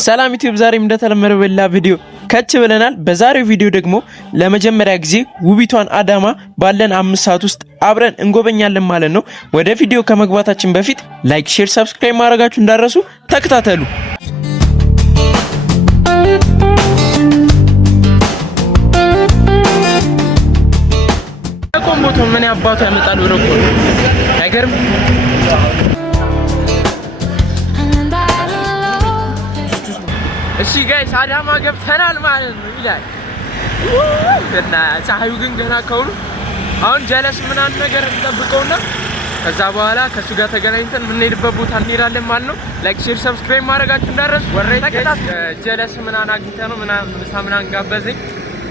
ሰላም ዩቲዩብ ዛሬም እንደተለመደው በሌላ ቪዲዮ ከች ብለናል። በዛሬው ቪዲዮ ደግሞ ለመጀመሪያ ጊዜ ውቢቷን አዳማ ባለን 5 ሰዓት ውስጥ አብረን እንጎበኛለን ማለት ነው። ወደ ቪዲዮ ከመግባታችን በፊት ላይክ፣ ሼር፣ ሰብስክራይብ ማድረጋችሁ እንዳረሱ ተከታተሉ። ቆሞቶ ምን ያባቱ ያመጣል ወረቆ አይገርም። እሺ ጋይስ አዳማ ገብተናል ማለት ነው ይላል እና ፀሐዩ ግን ገና ከሆነ አሁን ጀለስ ምናምን ነገር እንጠብቀውና ከዛ በኋላ ከሱ ጋር ተገናኝተን የምንሄድበት ቦታ እንሄዳለን ማለት ነው። ላይክ ሼር ሰብስክራይብ ማድረጋችሁ እንዳረሱ ወሬ ተከታተሉ። ጀለስ ምናምን አግኝተን ነው ምናምን ጋበዘኝ።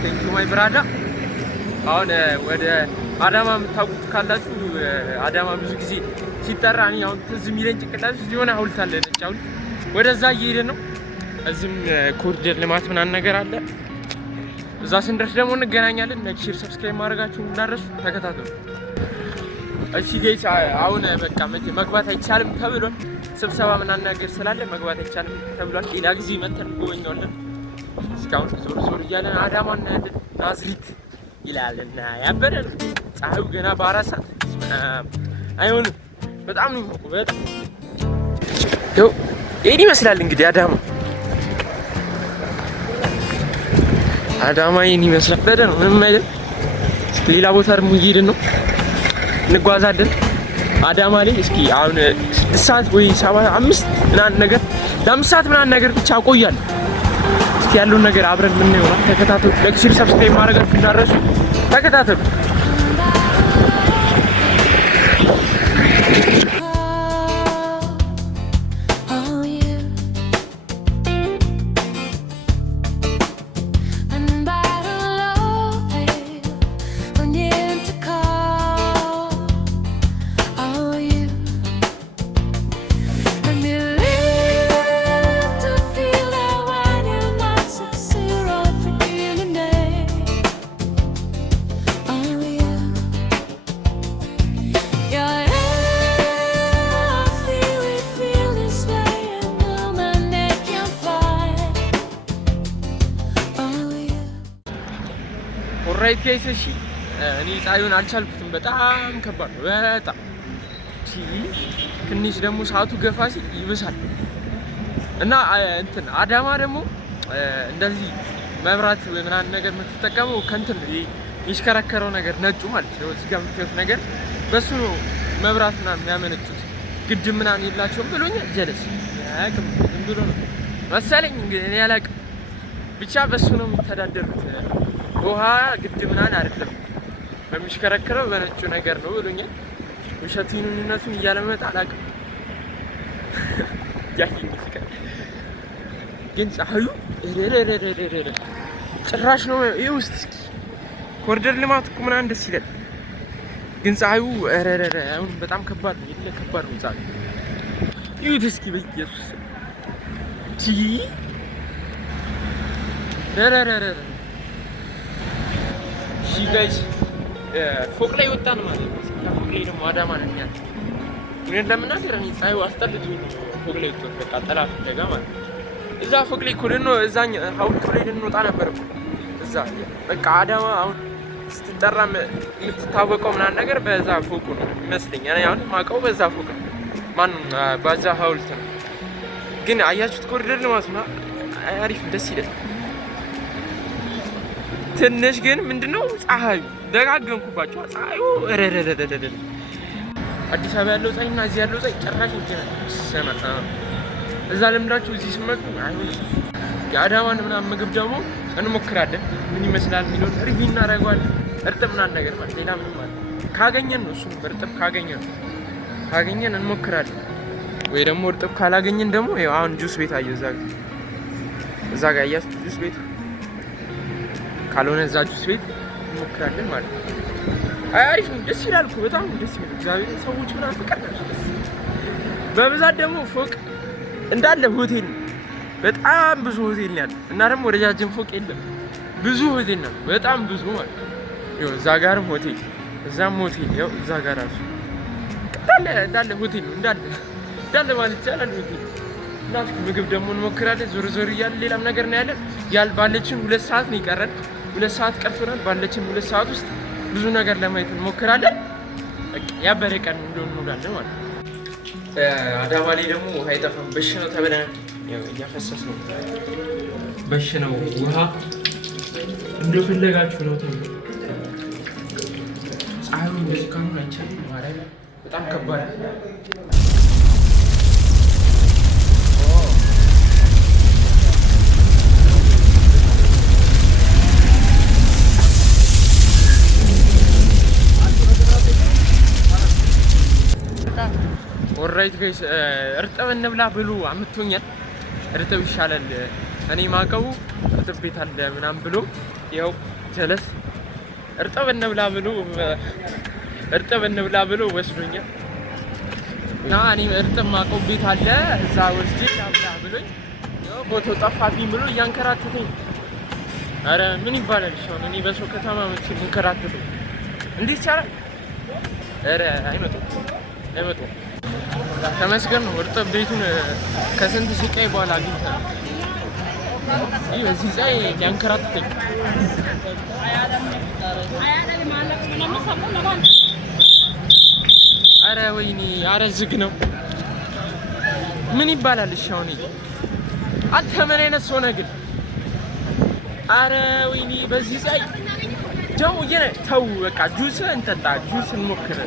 ቴንክ ዩ ማይ ብራዳ። አሁን ወደ አዳማ የምታውቁት ካላችሁ አዳማ ብዙ ጊዜ ሲጠራ እኔ አሁን ትዝ የሚለኝ ጭንቅላት ውስጥ የሆነ ሐውልት አለ፣ ነጭ ሐውልት። ወደዛ እየሄድን ነው። እዚህም ኮሪደር ልማት ምናምን ነገር አለ። እዛ ስንደርስ ደግሞ እንገናኛለን። ላይክ ሼር ሰብስክራይብ ማድረጋችሁ እንዳረሱ ተከታተሉ። እሺ ጋይስ አሁን በቃ መግባት አይቻልም ተብሏል። ስብሰባ ምናምን ነገር ስላለ መግባት አይቻልም ተብሏል። ሌላ ጊዜ መተን እንጎበኛለን። እስካሁን ዞር እያለን አዳማ እናያለን። ናዝሪት ይላልና ያበረ ነው። ፀሐዩ ገና በ4 ሰዓት አይሆንም። በጣም ነው በጣም ነው። ይሄን ይመስላል እንግዲህ አዳማ ይሄን ይመስላል። በደን ነው ምንም አይደል። ሌላ ቦታ ደግሞ እየሄድን ነው፣ እንጓዛለን አዳማ ላይ። እስኪ አሁን 6 ሰዓት ወይ 5 ምናምን ነገር ለ5 ሰዓት ምናምን ነገር ብቻ ቆያለሁ። እስኪ ያለውን ነገር አብረን ምን ይሆናል ተከታተሉ። ላይክ ሼር ሰብስክራይብ ማድረጋችሁ እንዳረሱ ተከታተሉ። ኦልራይት ጋይስ እሺ እኔ ፀሐዩን አልቻልኩትም። በጣም ከባድ ነው። በጣም ትንሽ ደግሞ ሰዓቱ ገፋ ሲል ይብሳል እና እንትን አዳማ ደግሞ እንደዚህ መብራት ወይ ምናምን ነገር የምትጠቀመው ከእንትን የሚሽከረከረው ነገር ነጩ ማለት ነው። እዚህ ጋር የምታዩት ነገር በሱ ነው መብራት ምናምን የሚያመነጩት። ግድብ ምናምን የላቸውም ብሎኛል ጀለስ። አያውቅም ዝም ብሎ ነው መሰለኝ እንግዲህ እኔ አላውቅም። ብቻ በሱ ነው የሚተዳደሩት። ውሃ ግድብ ምናምን አይደለም በሚሽከረከረው በነጩ ነገር ነው ብሎኛል። ውሸቱን እያለመጣ አላውቅም። ግን ፀሐዩ ጭራሽ ነው። ይሄ ውስጥ ኮሪደር ልማት እኮ ምናምን ደስ ይላል። ግን ፀሐዩ አሁን በጣም ከባድ ነው። የለ ከባድ ነው ፀሐዩ። ይሁት እስኪ በኢየሱስ ጋይስ ፎቅ ላይ ወጣን ማለት ነው። ፎቅ ላይ ደግሞ አዳማ ነን ያለ ምን ለምናገር እኔ ፀሐዩ አስጠልቶኝ ፎቅ ላይ ወጣን። በቃ ጠላት ደጋ ማለት እዛ ፎቅ ላይ ኮልን ነው። እዛኛ ሐውልቱ ላይ ልንወጣ ነበር እዛ። በቃ አዳማ አሁን ስትጠራ የምትታወቀው ምናምን ነገር በዛ ፎቁ ነው ይመስለኛል። እኔ አሁን ማውቀው በዛ ፎቅ ነው። ማንም በዛ ሐውልት ነው። ግን አያችሁት ኮሪደር ልማት ነው አሪፍ ደስ ይላል። ትንሽ ግን ምንድነው ፀሐዩ ደጋገምኩባቸው። ፀሐዩ አዲስ አበባ ያለው ፀሐይና እዚህ ያለው ፀሐይ ጭራሽ እንጂ እዛ ለምዳችሁ እዚህ ስመጡ አይሆንም። የአዳማን ምናምን ምግብ ደግሞ እንሞክራለን ምን ይመስላል የሚለውን ሪቪው እናደርገዋለን። እርጥብ ምናምን ነገር ማለት ሌላ ምንም ማለት ካገኘን ነው። እሱን እርጥብ ካገኘን እንሞክራለን። ወይ ደግሞ እርጥብ ካላገኘን ደግሞ ያው አሁን ጁስ ቤት አየሁ እዛ ጋር ያያችሁ ጁስ ቤት ካልሆነ እዛ ጁስ ቤት እንሞክራለን ማለት ነው። አሪፍ ነው፣ ደስ ይላል እኮ በጣም ደስ ይላል። እግዚአብሔር ሰዎች ምናምን ፍቅር ናቸው። በብዛት ደግሞ ፎቅ እንዳለ ሆቴል ነው። በጣም ብዙ ሆቴል ነው ያለው እና ደግሞ ረጃጅም ፎቅ የለም። ብዙ ሆቴል ነው፣ በጣም ብዙ ማለት ነው። ይኸው እዛ ጋርም ሆቴል እዛም ሆቴል ያው እዛ ጋር ራሱ እንዳለ ሆቴል ነው እንዳለ ማለት ይቻላል ሆቴል ናስ ምግብ ደግሞ እንሞክራለን። ዞር ዞር እያለ ሌላም ነገር ነው ያለን። ያል ባለችን 2 ሰዓት ነው ይቀረን። 2 ሰዓት ቀርቶናል። ባለችን 2 ሰዓት ውስጥ ብዙ ነገር ለማየት እንሞክራለን። ያበረ ቀን እንደሆነ እንውላለን ማለት ነው። አዳማ ላይ ደግሞ ውሃ አይጠፋም። በሽ ነው ተብለን እያፈሰስ ነው። በሽ ነው ውሃ እንደፈለጋችሁ ነው ተብሎ ፀሐዩ እንደዚህ ካሁን አይቻልም ማለት በጣም ከባድ ነው። ኦልራይት ጋይስ እርጥብ እንብላ ብሉ አምጥቶኛል። እርጥብ ይሻላል እኔ ማቀው እርጥብ ቤት አለ ምናምን ብሎ ይኸው ጀለስ እርጥብ እንብላ ብሎ ወስዶኛል። እና እኔ እርጥብ ማቀው ቤት አለ እዛ ወስጄ አብላ ብሎኝ ይኸው ፎቶ ጠፋብኝ ብሎ እያንከራተተኝ። አረ ምን ይባላል ሻውን እኔ በሰው ከተማ መቼ እንከራተተው እንዴት ይቻላል? አረ አይመጣም ተመስገን ነው። እርጥብ ቤቱን ከስንት ስቃይ በኋላ አግኝተናል። ይህ በዚህ ፀሐይ ሊያንከራትተኝ። አረ ወይኔ አረ ዝግ ነው። ምን ይባላል እሺ አሁን አንተ ምን አይነት ሰው ነህ ግን? አረ ወይኔ በዚህ ፀሐይ ተው በቃ ጁስ እንጠጣ፣ ጁስ እንሞክር፣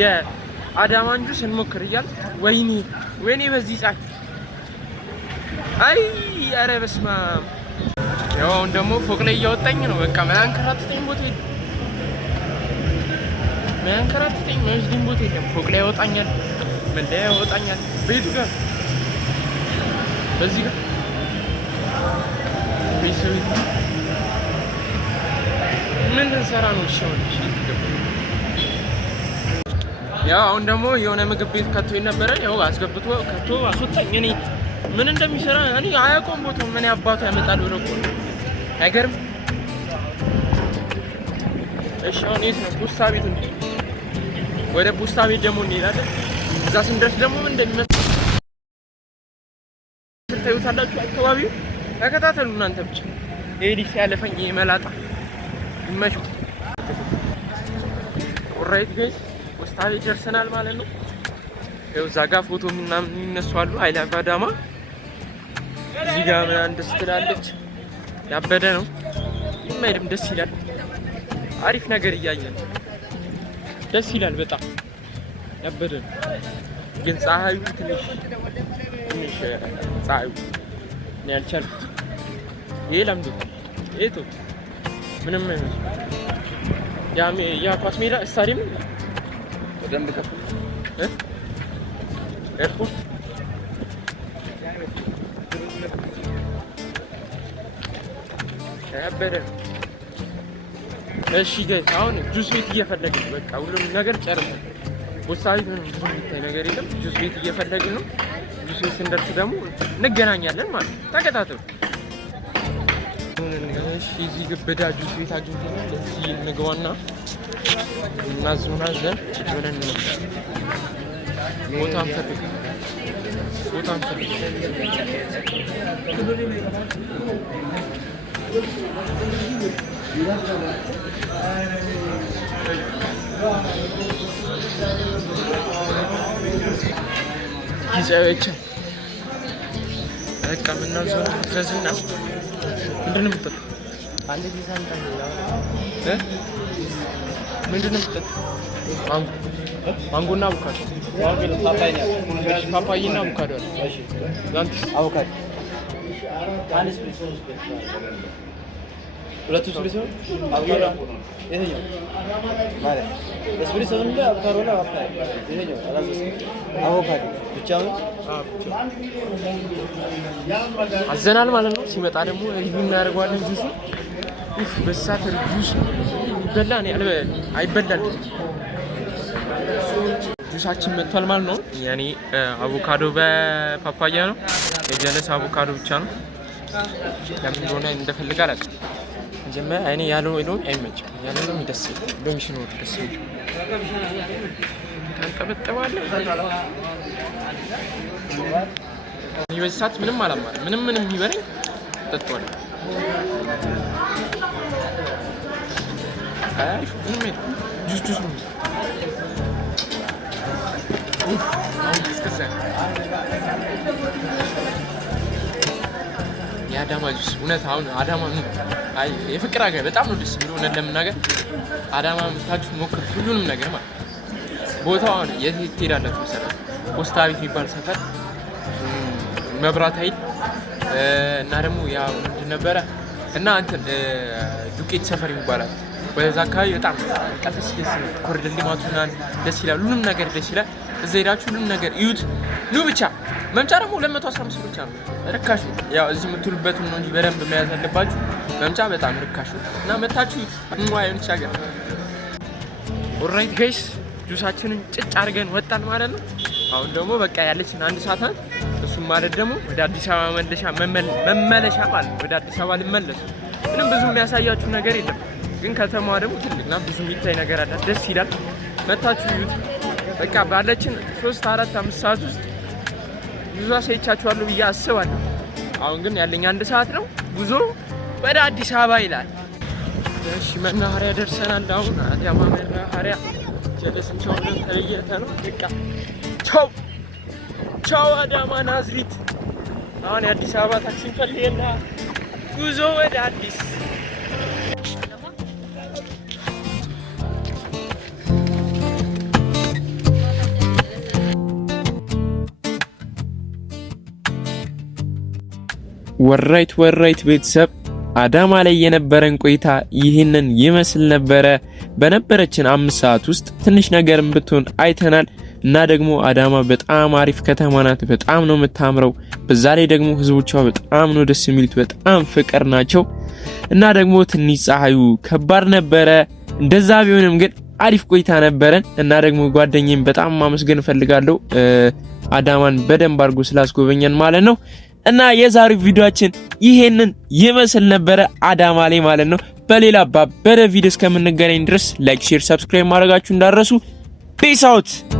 የአዳማን ጁስ እንሞክር እያል ወይኔ በዚህ ፀሐይ አይ አረ በስመ አብ። ያው አሁን ደግሞ ፎቅ ላይ እያወጣኝ ነው። በቃ ማያንከራትተኝ ቦታ የለም። ፎቅ ላይ ያወጣኛል፣ ምን ላይ ያወጣኛል? ቤቱ ጋር በዚህ ጋር ቤት ምን እንሰራ ነው? ያው አሁን ደግሞ የሆነ ምግብ ቤት ከቶኝ ነበረ። ያው አስገብቶ አስወጣኝ። እኔ ምን እንደሚሰራ እኔ አያውቀውም። ቦታው ምን አባቱ ያመጣል ብሎ እኮ አይገርም። እሺ አሁን የት ነው? ፖስታ ቤት ነው። ወደ ፖስታ ቤት ደግሞ እንሄዳለን። እዛ ስንደርስ ደግሞ ምን እንደሚመስል ታዩታላችሁ። አካባቢው ተከታተሉ እናንተ ብቻ። ኤዲስ ያለፈኝ መላጣ ይመሽው። ኦልራይት ጋይስ ፖስታ ቤት ደርሰናል ማለት ነው። ያው እዛ ጋር ፎቶ ምናምን የሚነሱ አሉ። አይ ላቭ አዳማ እዚህ ጋር ምናምን ደስ ትላለች። ያበደ ነው የማይልም ደስ ይላል። አሪፍ ነገር እያየን ደስ ይላል። በጣም ያበደ ነው። ግን ፀሐዩ ትንሽ ፀሐዩ እኔ አልቻልኩት። ይሄ ለምዶታል። ይሄ ተው ምንም አይመስልም። ያ ኳስ ሜዳ ስታዲየም በደንብ ከፍ ኤርፖርት ያበደ። እሺ ጋይስ አሁን ጁስ ቤት እየፈለግን ነው። በቃ ሁሉም ነገር ጨርሰን ፖስታ ቤት ምንም ብዙ የሚታይ ነገር የለም። ጁስ ቤት እየፈለግን ነው። ጁስ ቤት ስንደርስ ደግሞ እንገናኛለን ማለት ነው። ተከታተሉ። እሺ እዚህ ግብዳ ጁስ ቤት አግኝተናል። እዚህ እንግባና እናዝናለን ብለን ነው ቦታ እንፈልግ ይዘውች በቃ ምናዘው ዘዝና ምንድን ነው የምትጠጣው? አንድ ጊዜ አንተ ምንድን ነው የምትጠጣው? ማንጎና አቮካዶ ፓፓያና አቮካዶ። እሺ ያንተስ? አቮካዶ አንድ ስፕሪሶ ሁለት ስፕሪሶ አቮካዶ ይሄኛው ማለት ስፕሪሶ እንደ አቮካዶ ነው። ይሄኛው አቮካዶ ብቻውን አዘናል ማለት ነው። ሲመጣ ደግሞ ሪቪው እናደርገዋለን። ጁሱ በሳት ጁስ ይበላ ነው አይበላል። ጁሳችን መጥቷል ማለት ነው። ያኔ አቮካዶ በፓፓያ ነው። የጀለስ አቮካዶ ብቻ ነው። ለምን እንደሆነ እንደፈልጋ አላውቅም። መጀመሪያ እኔ ያለው ሎሚ አይመችም። ያለው ሎሚ ደስ ይላል። ሎሚ ሲኖር ደስ ይላል። ታንጠበጠባለህ። ይበሳት ምንም አላማረም። ምንም ይበረኝ ጠጥቷል። አሪፍ ምንም ጁስ ነው። የአዳማ ጁስ እውነት አሁን አዳማ አይ የፍቅር ሀገር በጣም ነው ደስ የሚለው። እውነት ለመናገር አዳማ መታችሁ ሞክሩ ሁሉንም ነገር ማለት ቦታው አሁን የት ትሄዳላችሁ መሰለህ? ፖስታ ቤት የሚባል ሰፈር፣ መብራት ኃይል እና ደግሞ ያው ምንድን ነበረ እና እንትን ዱቄት ሰፈር ይባላል። ወደዛ አካባቢ በጣም ደስ ይላል። ኮሪደር ልማቱና ደስ ይላል። ሁሉም ነገር ደስ ይላል። እዛ ሄዳችሁ ሁሉም ነገር እዩት። ኑ ብቻ መምጫ ደግሞ 215 ብር ብቻ ነው። ርካሽ ነው። ያው እዚህ የምትውሉበት ነው እንጂ በደንብ መያዝ አለባችሁ። መምጫ በጣም ርካሽ ነው እና መታችሁ እንዋይ እንቻገር። ኦልራይት ጋይስ ጁሳችንን ጭጭ አድርገን ወጣን ማለት ነው። አሁን ደግሞ በቃ ያለችን 1 ሰዓት ናት። እሱም ማለት ደግሞ ወደ አዲስ አበባ መመለሻ ማለት ወደ አዲስ አበባ ልመለስ። ምንም ብዙ የሚያሳያችሁ ነገር የለም፣ ግን ከተማዋ ደግሞ ትልቅና ብዙ የሚታይ ነገር አለ። ደስ ይላል። መታችሁ እዩት። በቃ ባለችን 3 4 5 ሰዓት ውስጥ ብዙ አሳይቻችኋለሁ ብዬ አስባለሁ። አሁን ግን ያለኝ 1 ሰዓት ነው። ጉዞ ወደ አዲስ አበባ ይላል። እሺ መናኸሪያ ደርሰናል። አሁን አዳማ መናኸሪያ ጀለስን ቻውልን ተለየተ ነው። በቃ ቻው አዳማ ናዝሪት። አሁን የአዲስ አበባ ታክሲ ፈልየና ጉዞ ወደ አዲስ ወራይት ቤተሰብ አዳማ ላይ የነበረን ቆይታ ይህንን ይመስል ነበረ። በነበረችን 5 ሰዓት ውስጥ ትንሽ ነገርም ብትሆን አይተናል እና ደግሞ አዳማ በጣም አሪፍ ከተማ ናት። በጣም ነው የምታምረው። በዛ ላይ ደግሞ ህዝቦቿ በጣም ነው ደስ የሚሉት። በጣም ፍቅር ናቸው እና ደግሞ ትንሽ ፀሐዩ ከባድ ነበረ። እንደዛ ቢሆንም ግን አሪፍ ቆይታ ነበረን እና ደግሞ ጓደኛዬን በጣም ማመስገን እፈልጋለሁ። አዳማን በደንብ አድርጎ ስላስጎበኘን ማለት ነው። እና የዛሬው ቪዲዮአችን ይሄንን ይመስል ነበረ አዳማ ላይ ማለት ነው። በሌላ ባበረ ቪዲዮ እስከምንገናኝ ድረስ ላይክ፣ ሼር፣ ሰብስክራይብ ማድረጋችሁ እንዳትረሱ። ፒስ አውት።